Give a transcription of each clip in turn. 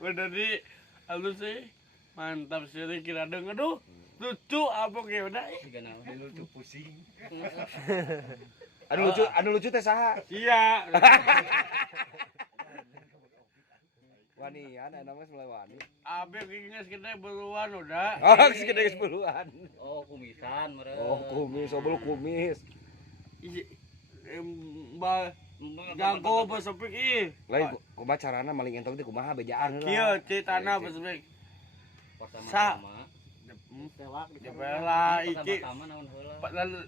Udah di halus sih. Mantap sih kira deng. Aduh, lucu apa kayak udah. Lucu pusing. Anu lucu teh saha? Iya. Wanian namanya mulai wani. Abis geus gede beluan udah. Oh, segede 10-an. Oh, kumisan meureun. Oh, kumis, obel kumis. Mbak jago besepik ih. Lain kumaha carana maling entong teh kumaha bejaan heula. Kieu ceritana besepik. Pertama-tama Jepela iki. pertama naon heula?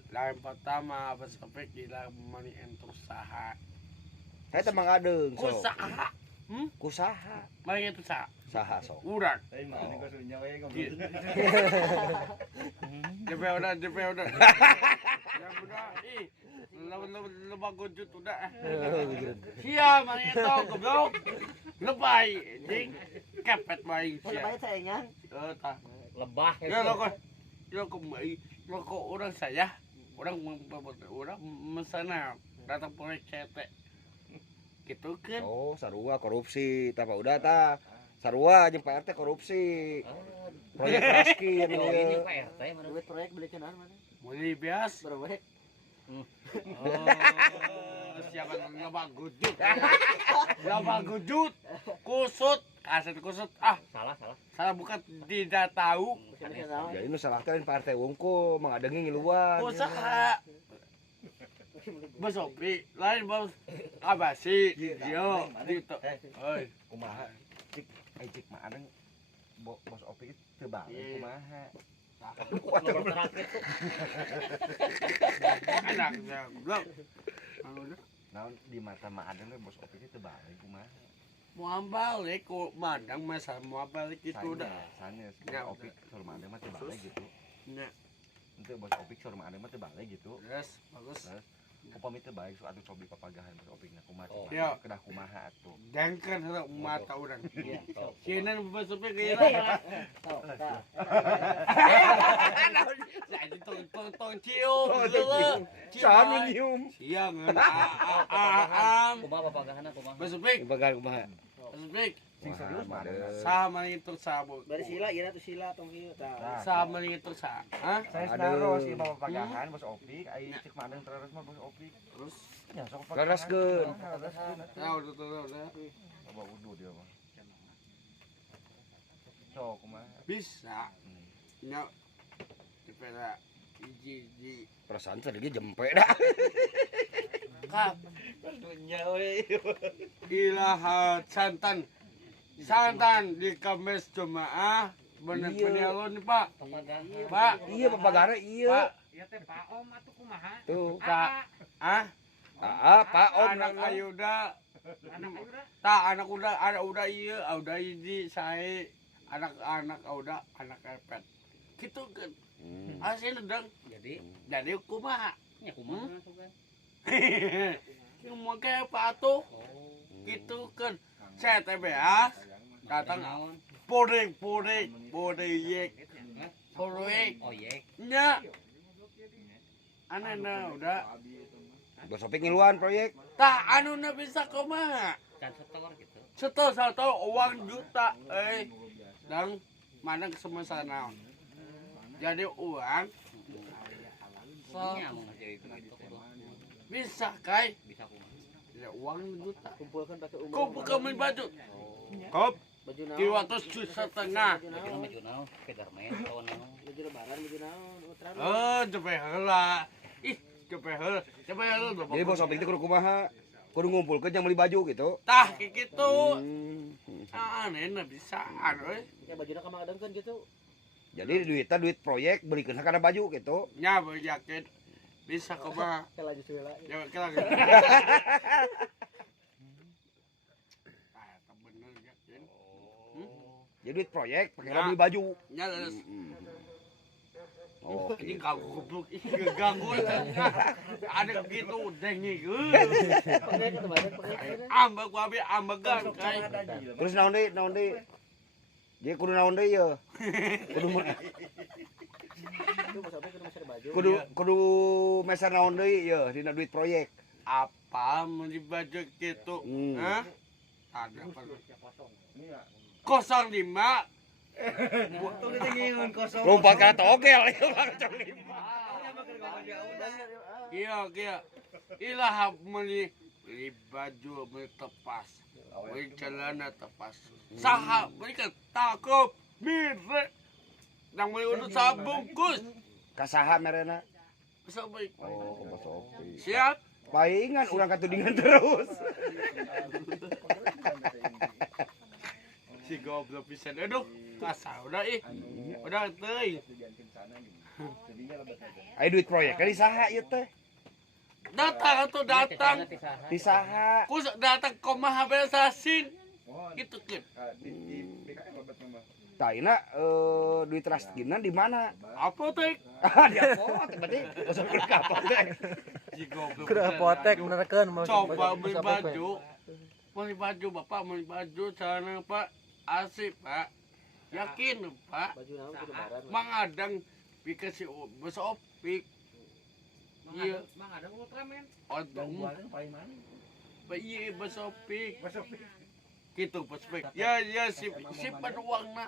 Lain pertama besepik gila mani entuk saha. Saya teh mangadeung Ku sok. saha? Kusaha? Mani itu saha? Saha sok. Urang. Teh mah anu kasunya we Jepela udah. Ya udah ih. Lebah gujut udah. Sia mani itu goblok. Lebay anjing. Kepet bae sia. Lebay sayangan. Tah. lebah Ya lo kok orang saya orang mesana datang proyek CT gitu kan. Oh, sarua korupsi. Tapa udah tah. Sarua jeung PRT korupsi. Proyek raskin Oh, ini ieu. PRT mana? Duit proyek beli kenaan mana? Mulai bias. Berwek. Oh, siapa lebah gujut. Lebah gujut. Kusut, kaset kusut. Ah, Salah. salah bukan tidak tahu. Bisa tahu. Jadi nu salah teh PRT wungkul mangadengi ngiluan. Usaha. Besopi, lain bos abasi, yo, gitu. Oi, Kumaha? Cik mah adeng bos opi teu balik kumaha? Nomor terakhir tuh. enaknya, belum. Naon di mata mah adeng bos opi teu balik kumaha? Mau balik, kok mandang masa mau balik itu udah. Sanes Ya, bos opi sur mah adeng mah teu balik gitu. Nah, Untuk bos opi sur mah adeng mah teu balik gitu. yes, bagus. Upami teu baik so atuh cobi papagahan bos opina kumaha. Oh. Iya. Kedah kumaha atuh. Dengkan hendak mata orang. Iya, sok. Sieun besopi kira. Tahu. Jadi tong cium. Sanu nyium. Siang. Kumaha papagahana kumaha? Besopi, Papagahan kumaha? besopi. Sing serius mah adeng. Sama itu sabuk. Dari sila ieu tuh sila tong ieu tah. Sama itu sa. Hah? Saya Terus ieu bawa papagahan bos opi, ai cek madeng terus mah bos opi. Terus Ya sok Laraskeun. ya udah. Bawa wudu dia mah. Sok kumaha? Bisa. Nya cepela iji Perasaan tadi jempe dah. kak ilahat santan di kamis jemaah bener-bener nih pak. Iya papagahana iya. Pak, Ya teh Pak Om atuh kumaha? Tuh. Pak, ah Pak Om anak ayuda Anak Ayura? tak anak udah iya udah ini saya anak udah anak epet gitu kan. Asin dong jadi kumaha Ya kumaha sugan? yang mau kayak apa tuh gitu kan saya TBS datang Naon? podek yek Oh, yek. nya aneh udah Bos opi ngiluan proyek. tak anu na bisa kumaha Can setor gitu. satu uang juta dan mana kesemasa naon jadi uang so Nya mau ngajari itu kudu bisa kai bisa kumaha? ya uang juta Kumpulkan pakai umur. kau buka main baju kop Baju naon? kiwatos setengah Baju Baju naon? baju naon? Pedarmen atau naon? Baju lebaran, baju naon? Utran. cepet heula ih cepet heula Jadi bos opi itu kudu kumaha? Kudu ngumpulkeun yang beli baju gitu. tah kayak gitu Hmm. aneh na bisa anu Ya bajuna ka mangadengkeun gitu. Jadi duit proyek belikeun kana baju gitu. nya yakin bisa kumaha Ka laju sila. ya kira bener yakin Jadi duit proyek pakai Ya. beli baju. nya leres Oh, ini kagak goblok ih ganggu ada gitu dengi Pakai ka banyak pakai. ambek wabe ambegan kai terus naon deui? Jadi kudu naon deui ye? Kudu Itu Mas Opi kudu meser baju. kudu meser naon deui ye dina duit proyek. Apa mau dibaju gitu? Hmm. Hah? Ada perlu. 05. Tuh ditinggiun kosong. Lompat ka togel ieu mah cong lima. Iya, ilah beli baju, beli tepas, beli celana tepas. Saha beli takop, mire. Yang beli udah sabungkus. Kasaha merena? Bisa baik. Oh, ke Bos Opi. Siap? Paingan urang katudingan terus. Si goblok pisan. Aduh, kasar udah ih. Udah teuing. Aya duit proyek ka di saha ieu teh? Datang atuh datang. Di saha? Ku datang komaha besasin. Gitu kan. Taina duit raskinan di mana? Apotek. Ah, di apotek berarti. Masuk ke apotek. Si goblok. Kudu apotek benerkeun Coba beli baju. Beli baju Bapak, beli baju sana Pak. Asik Pak. Yakin Pak. Baju naon kudu barang. Mang Adang dikasih Bos Opik. Iya. Mang ada Ultraman. Odong. Pak iya Bos Opik. Gitu Bos Opik. Ya simpan uangna.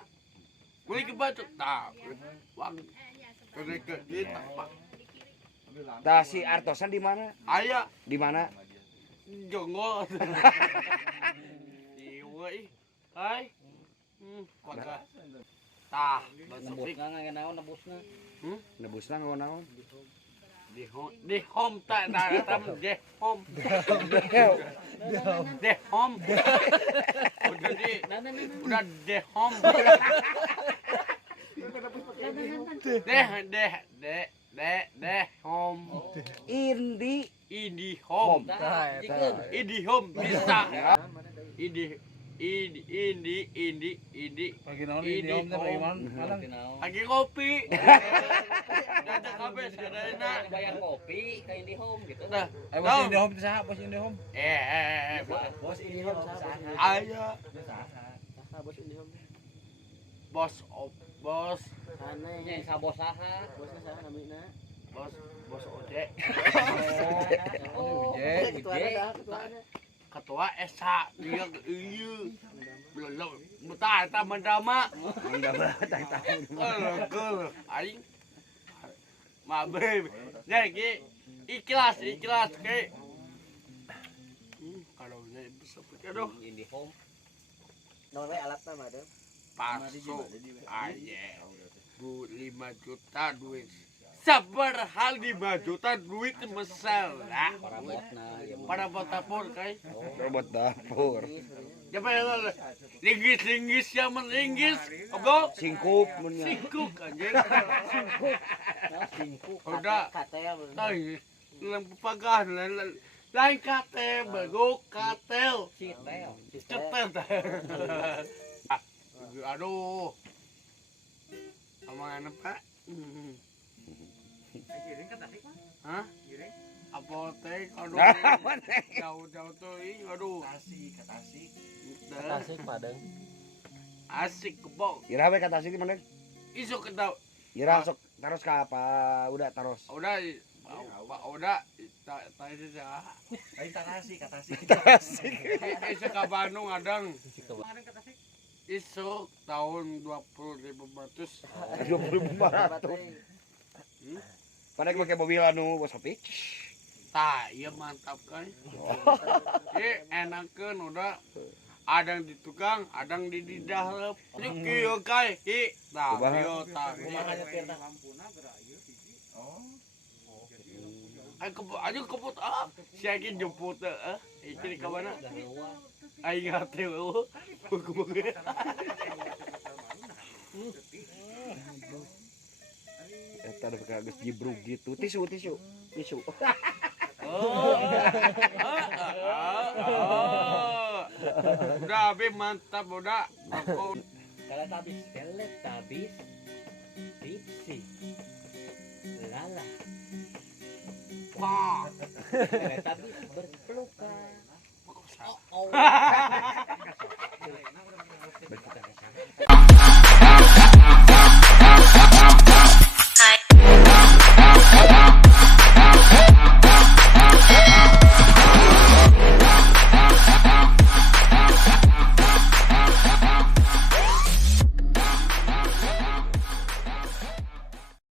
Beli ke baju tak. Uang. Kena ke kita Pak. Tah si Artosan di mana? Aya Di mana? jongo. Ieu ih. Hai. Kuaga. Tah, Bos Opik. Nebusna nganaon nebusna. Nebusna naon-naon? Di home tak datang di home. Di home. Udah di home. Deh home. Indi home. Indi home bisa. Indi. Lagi naon Ini om teh Pak om. Iman? Alang. Lagi ngopi. Datang kabeh sadarina. Bayar kopi ka Indihome gitu. Nah, Bos Indihome teh saha bos Indihome? Bos ini hom saha? Aya Saha bos ini hom? bos Aneh. Nya sabos saha? Bosnya saha namina? bos Ode. Oh, Ketuana. Ketua Esa dia ieu. Belum betah eta mendama. Mendama tah tahun. Geuleuh aing. Mabe. Ya ge ikhlas ke. Kalau saya bisa aduh Indihome. Naon we alatna mah ada? pasu aye. 5 juta duit. Sabar hal 5 juta duit masalah. Parabotna ya. Para botapur kai. Robot dapur. Siapa yang linggis yang melinggis, ogo Singkup mun nya. singkuk anjir. Singkuk. Udah, Katel. tai, lang pagahan lain katel, bago katel, Citel. cetel teh. Aduh, omongan apa? Giring ka tasik mah? Hah? Giring. Apotek, aduh, jauh-jauh tuh, aduh. Tasik. Tasik padang. Asik kebok. Ira we kata sih mana? Isu kedau. Ira sok taros ka apa? Udah taros. Udah, tadi sah. Aing tasik, tasik. Isu ke Bandung adang. Mang ada ka tasik? Isu tahun 20.500. 20.500. Pada pakai mobil anu Bos Opi. Tah, iya mantap kan. Enakeun udah. Adang di tukang, adang di dahleup. Kieu kai, hi. Tah, Kumaha? kieu tah. Lampuna gerak ieu hiji. Ayo kebut ah. Si Aki jemput Iki di kamana? Gaheula. Aing hate eueuh. Kumaha? Eta da geus jibrug gitu. Tisu. Udah abi mantap udah. Teletabis. Tipsi. Lala. Wah. Teletabis berpelukan. Oh.